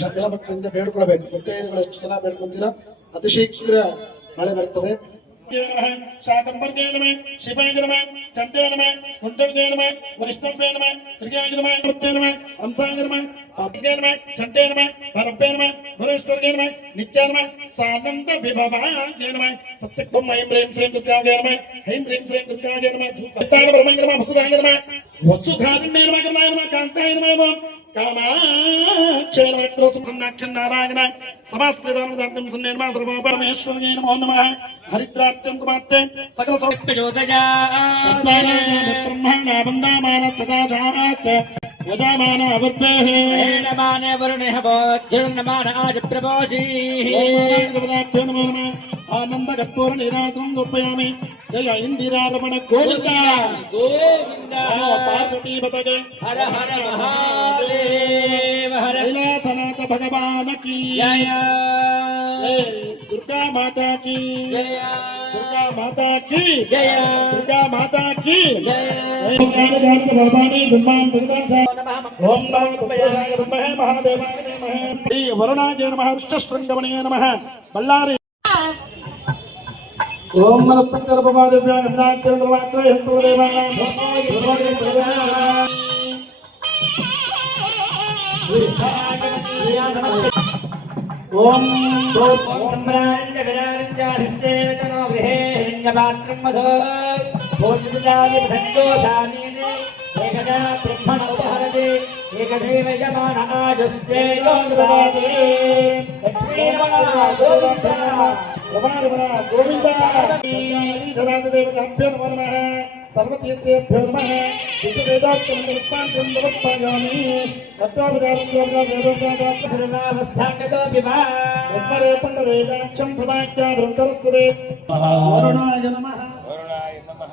ಶ್ರದ್ಧಾ ಭಕ್ತಿಯಿಂದ ಬೇಡ್ಕೊಳ್ಬೇಕು. ಮುತ್ತೈದೆಗಳು ಎಷ್ಟು ಜನ ಬೇಡ್ಕೊಂತೀರಾ ಅತಿ ಶೀಘ್ರ ಮಳೆ ಬರ್ತದೆ. शाकंबर्गे नमः शिवाय नमः चंदे नमः कुंडलगे नमः वैष्णवे नमः त्रिज्ञाय नमः मुक्ते नमः हंसाय नमः पापगे नमः चंदे नमः भरभ्ये नमः भुरेश्वरगे नमः नित्याय नमः सानंद विभवाय नमः सत्यक्तम ऐं ह्रीं श्रीं दुर्गागे नमः ऐं ह्रीं श्रीं दुर्गागे नमः धूपताय ब्रह्माय नमः वसुधाय नमः वसुधारिण्ये नमः गणाय नमः कांताय नमः कामाक्षय नमः क्रोधसम्नाक्षं नारायण समास्त्रिदानदान्तं सन्ने नमः सर्वपरमेश्वरगे नमो नमः हरिद्रात्यं कुमार्ते सकल सौष्ठयोदया ब्रह्माण्डा वन्दामान तथा जात यजमान अवर्तेः नमान वरुणः भोज्यर्नमान आज प्रभोषी देवताभ्यो नमो नमः आनंद कर्पूर निराजनं समर्पयामि जय इंदिरारमण गोविंदा गोविंदा पार्वती बतगे हर हर महादेव हर कैलासनाथ भगवान की जय दुर्गा माता की जय दुर्गा माता की जय दुर्गा माता की जय भगवानी ओम नमो नमः महादेवाय नमः श्री वरुणाय नमः ऋष्यशृंगमणे नमः बल्लारी ओम नमस्ते ओम सम्राज्ञ विराज्ञाधिस्ते तनो गृहे हिरण्यपात्रं मधो भोजनादि भक्तोधानीने एकदा ब्रह्मण उपहरति एकदैव यमान आजस्ते योगवादे लक्ष्मीर्मणा गोविन्दा गोविंदा देवताभ्यो नमो नमः सर्वतीर्थेभ्यो नमः विश्ववेदान्तमनुष्ठानमनुष्ठायामि सर्वावस्थाङ्गतोऽपि वा ब्रह्मरे पण्डरेकाक्षं समाख्या बृन्दरस्तुते वरुणाय नमः वरुणाय नमः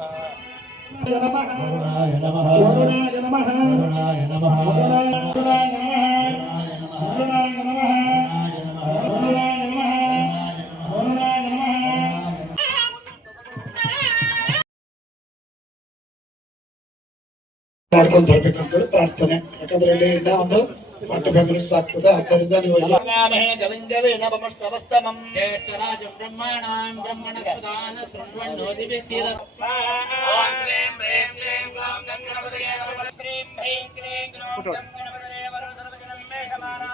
वरुणाय नमः वरुणाय नमः वरुणाय नमः वरुणाय नमः वरुणाय नमः वरुणाय नमः ಮಾಡ್ಕೊಂಡು ಬರ್ಬೇಕಂತೇಳಿ ಪ್ರಾರ್ಥನೆ. ಯಾಕಂದ್ರೆ ಇಲ್ಲಿ ಇನ್ನ ಒಂದು ಪಟ್ಟ ಬೆಂಬಲಿಸ್ ಆಗ್ತದೆ. ಆದ್ದರಿಂದ ನೀವು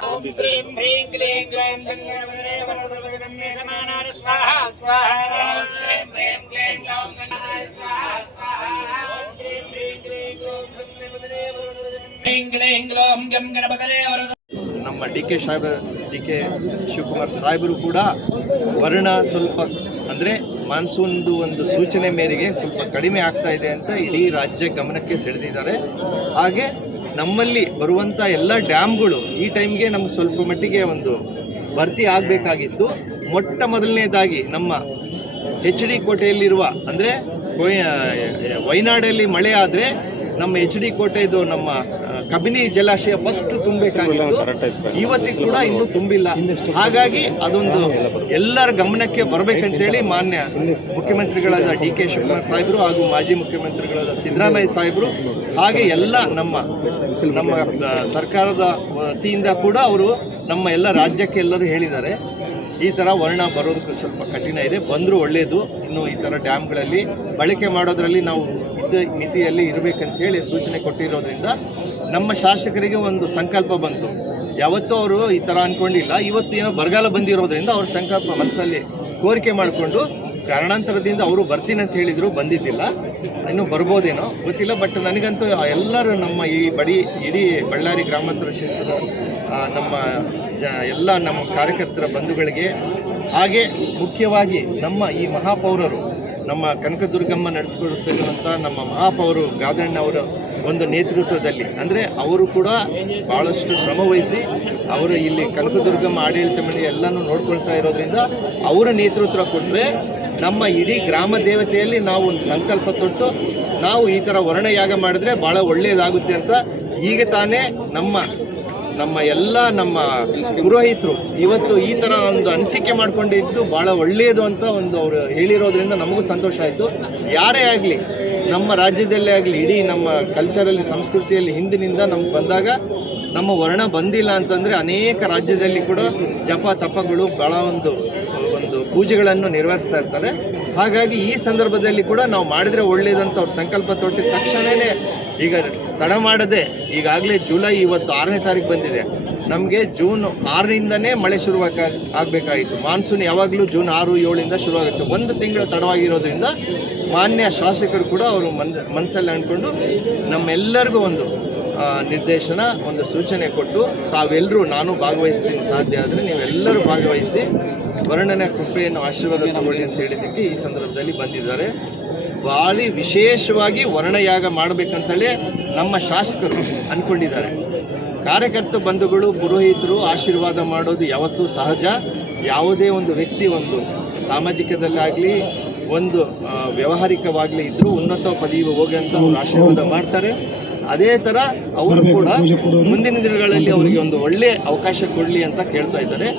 ओम श्रीं ह्रीं क्लीं ग्लौं गंगणपतये वरदगणपतये समानाय स्वाहा स्वाहा ओम श्रीं ह्रीं क्लीं ग्लौं गंगणपतये स्वाहा स्वाहा ओम श्रीं ह्रीं क्लीं ग्लौं गंगणपतये वरदगणपतये ನಮ್ಮ ಡಿ.ಕೆ. ಶಿವಕುಮಾರ್ ಸಾಹೇಬರು ಕೂಡ ವರ್ಣ ಸ್ವಲ್ಪ ಅಂದರೆ ಮಾನ್ಸೂನ್ದು ಒಂದು ಸೂಚನೆ ಮೇರೆಗೆ ಸ್ವಲ್ಪ ಕಡಿಮೆ ಆಗ್ತಾ ಇದೆ ಅಂತ ಇಡೀ ರಾಜ್ಯ ಗಮನಕ್ಕೆ ಸೆಳೆದಿದ್ದಾರೆ. ಹಾಗೆ ನಮ್ಮಲ್ಲಿ ಬರುವಂಥ ಎಲ್ಲ ಡ್ಯಾಮ್ಗಳು ಈ ಟೈಮ್ಗೆ ನಮ್ಗೆ ಸ್ವಲ್ಪ ಮಟ್ಟಿಗೆ ಒಂದು ಭರ್ತಿ ಆಗಬೇಕಾಗಿತ್ತು. ಮೊಟ್ಟ ಮೊದಲನೇದಾಗಿ ನಮ್ಮ HD ಕೋಟೆಯಲ್ಲಿರುವ ಅಂದರೆ ವಯನಾಡಲ್ಲಿ ಮಳೆ ಆದರೆ ನಮ್ಮ HD ಕೋಟೆದು ನಮ್ಮ ಕಬಿನಿ ಜಲಾಶಯ ಫಸ್ಟ್ ತುಂಬಬೇಕಾಗಿತ್ತು. ಇವತ್ತಿಗೆ ಕೂಡ ಇನ್ನೂ ತುಂಬಿಲ್ಲ. ಹಾಗಾಗಿ ಅದೊಂದು ಎಲ್ಲರ ಗಮನಕ್ಕೆ ಬರಬೇಕಂತೇಳಿ ಮಾನ್ಯ ಮುಖ್ಯಮಂತ್ರಿಗಳಾದ ಡಿ.ಕೆ. ಶಿವಕುಮಾರ್ ಸಾಹೇಬರು ಹಾಗೂ ಮಾಜಿ ಮುಖ್ಯಮಂತ್ರಿಗಳಾದ ಸಿದ್ದರಾಮಯ್ಯ ಸಾಹೇಬರು ಹಾಗೆ ಎಲ್ಲ ನಮ್ಮ ಸರ್ಕಾರದ ವತಿಯಿಂದ ಕೂಡ ಅವರು ನಮ್ಮ ಎಲ್ಲ ರಾಜ್ಯಕ್ಕೆ ಎಲ್ಲರೂ ಹೇಳಿದ್ದಾರೆ ಈ ಥರ ವರ್ಣ ಬರೋದಕ್ಕೆ ಸ್ವಲ್ಪ ಕಠಿಣ ಇದೆ, ಬಂದರೂ ಒಳ್ಳೆಯದು. ಇನ್ನು ಈ ಥರ ಡ್ಯಾಮ್ಗಳಲ್ಲಿ ಬಳಕೆ ಮಾಡೋದರಲ್ಲಿ ನಾವು ಮಿತಿಯಲ್ಲಿ ಇರಬೇಕಂತೇಳಿ ಸೂಚನೆ ಕೊಟ್ಟಿರೋದ್ರಿಂದ ನಮ್ಮ ಶಾಸಕರಿಗೆ ಒಂದು ಸಂಕಲ್ಪ ಬಂತು. ಯಾವತ್ತೂ ಅವರು ಈ ಥರ ಅಂದ್ಕೊಂಡಿಲ್ಲ. ಇವತ್ತೇನೋ ಬರಗಾಲ ಬಂದಿರೋದ್ರಿಂದ ಅವ್ರ ಸಂಕಲ್ಪ ಮನಸ್ಸಲ್ಲಿ ಕೋರಿಕೆ ಮಾಡಿಕೊಂಡು ಕಾರಣಾಂತರದಿಂದ ಅವರು ಬರ್ತೀನಿ ಅಂತ ಹೇಳಿದರು, ಬಂದಿದ್ದಿಲ್ಲ. ಇನ್ನೂ ಬರ್ಬೋದೇನೋ ಗೊತ್ತಿಲ್ಲ. ಬಟ್ ನನಗಂತೂ ಎಲ್ಲರೂ ನಮ್ಮ ಈ ಇಡೀ ಬಳ್ಳಾರಿ ಗ್ರಾಮಾಂತರ ಕ್ಷೇತ್ರದ ನಮ್ಮ ಎಲ್ಲ ನಮ್ಮ ಕಾರ್ಯಕರ್ತರ ಬಂಧುಗಳಿಗೆ ಹಾಗೆ ಮುಖ್ಯವಾಗಿ ನಮ್ಮ ಈ ಮಹಾಪೌರರು ನಮ್ಮ ಕನಕದುರ್ಗಮ್ಮ ನಡೆಸಿಕೊಡುತ್ತಿರುವಂಥ ನಮ್ಮ ಮಹಾಪೌರು ಗಾದಣ್ಣ ಅವರ ಒಂದು ನೇತೃತ್ವದಲ್ಲಿ, ಅಂದರೆ ಅವರು ಕೂಡ ಭಾಳಷ್ಟು ಶ್ರಮ ವಹಿಸಿ ಅವರು ಇಲ್ಲಿ ಕನಕದುರ್ಗಮ್ಮ ಆಡಳಿತ ಮಂಡಳಿ ಎಲ್ಲನೂ ನೋಡ್ಕೊಳ್ತಾ ಇರೋದ್ರಿಂದ ಅವರ ನೇತೃತ್ವ ಕೊಟ್ಟರೆ ನಮ್ಮ ಇಡೀ ಗ್ರಾಮ ದೇವತೆಯಲ್ಲಿ ನಾವು ಒಂದು ಸಂಕಲ್ಪ ತೊಟ್ಟು ನಾವು ಈ ಥರ ವರ್ಣಯಾಗ ಮಾಡಿದ್ರೆ ಭಾಳ ಒಳ್ಳೆಯದಾಗುತ್ತೆ ಅಂತ ಈಗ ತಾನೇ ನಮ್ಮ ಎಲ್ಲ ನಮ್ಮ ಪುರೋಹಿತರು ಇವತ್ತು ಈ ಥರ ಒಂದು ಅನಿಸಿಕೆ ಮಾಡ್ಕೊಂಡಿದ್ದು ಭಾಳ ಒಳ್ಳೆಯದು ಅಂತ ಒಂದು ಅವರು ಹೇಳಿರೋದ್ರಿಂದ ನಮಗೂ ಸಂತೋಷ ಆಯಿತು. ಯಾರೇ ಆಗಲಿ ನಮ್ಮ ರಾಜ್ಯದಲ್ಲೇ ಆಗಲಿ ಇಡೀ ನಮ್ಮ ಕಲ್ಚರಲ್ಲಿ ಸಂಸ್ಕೃತಿಯಲ್ಲಿ ಹಿಂದಿನಿಂದ ನಮ್ಗೆ ಬಂದಾಗ ನಮ್ಮ ವರ್ಣ ಬಂದಿಲ್ಲ ಅಂತಂದರೆ ಅನೇಕ ರಾಜ್ಯದಲ್ಲಿ ಕೂಡ ಜಪ ತಪಗಳು ಭಾಳ ಒಂದು ಪೂಜೆಗಳನ್ನು ನೆರವೇರಿಸ್ತಾ ಇರ್ತಾರೆ. ಹಾಗಾಗಿ ಈ ಸಂದರ್ಭದಲ್ಲಿ ಕೂಡ ನಾವು ಮಾಡಿದರೆ ಒಳ್ಳೆಯದಂತ ಅವ್ರ ಸಂಕಲ್ಪ ತೊಟ್ಟಿದ ತಕ್ಷಣವೇ ಈಗ ತಡ ಮಾಡದೆ ಈಗಾಗಲೇ ಜುಲೈ ಇವತ್ತು 6ನೇ ತಾರೀಕು ಬಂದಿದೆ, ನಮಗೆ ಜೂನ್ 6ರಿಂದನೇ ಮಳೆ ಆಗಬೇಕಾಗಿತ್ತು. ಮಾನ್ಸೂನ್ ಯಾವಾಗಲೂ ಜೂನ್ 6, 7ಇಂದ ಶುರುವಾಗುತ್ತೆ. ಒಂದು ತಿಂಗಳು ತಡವಾಗಿರೋದ್ರಿಂದ ಮಾನ್ಯ ಶಾಸಕರು ಕೂಡ ಅವರು ಮನಸ್ಸಲ್ಲಿ ಅಂದ್ಕೊಂಡು ನಮ್ಮೆಲ್ಲರಿಗೂ ಒಂದು ನಿರ್ದೇಶನ, ಒಂದು ಸೂಚನೆ ಕೊಟ್ಟು ತಾವೆಲ್ಲರೂ ನಾನು ಭಾಗವಹಿಸ್ತೀನಿ, ಸಾಧ್ಯ ಆದರೆ ನೀವೆಲ್ಲರೂ ಭಾಗವಹಿಸಿ ವರ್ಣನ ಕೃಪೆಯನ್ನು ಆಶೀರ್ವಾದ ತಗೊಳ್ಳಿ ಅಂತ ಹೇಳಿದ್ದಕ್ಕೆ ಈ ಸಂದರ್ಭದಲ್ಲಿ ಬಂದಿದ್ದಾರೆ. ಭಾಳ ವಿಶೇಷವಾಗಿ ವರ್ಣಯಾಗ ಮಾಡಬೇಕಂತಲೇ ನಮ್ಮ ಶಾಸಕರು ಅಂದ್ಕೊಂಡಿದ್ದಾರೆ. ಕಾರ್ಯಕರ್ತ ಬಂಧುಗಳು ಪುರೋಹಿತರು ಆಶೀರ್ವಾದ ಮಾಡೋದು ಯಾವತ್ತೂ ಸಹಜ. ಯಾವುದೇ ಒಂದು ವ್ಯಕ್ತಿ ಒಂದು ಸಾಮಾಜಿಕದಲ್ಲಾಗಲಿ ಒಂದು ವ್ಯಾವಹಾರಿಕವಾಗಲಿ ಇದ್ದರೂ ಉನ್ನತ ಪದವಿಗೆ ಹೋಗಿ ಅಂತ ಅವರು ಆಶೀರ್ವಾದ ಮಾಡ್ತಾರೆ. ಅದೇ ಥರ ಅವರು ಕೂಡ ಮುಂದಿನ ದಿನಗಳಲ್ಲಿ ಅವರಿಗೆ ಒಂದು ಒಳ್ಳೆಯ ಅವಕಾಶ ಕೊಡಲಿ ಅಂತ ಕೇಳ್ತಾ ಇದ್ದಾರೆ.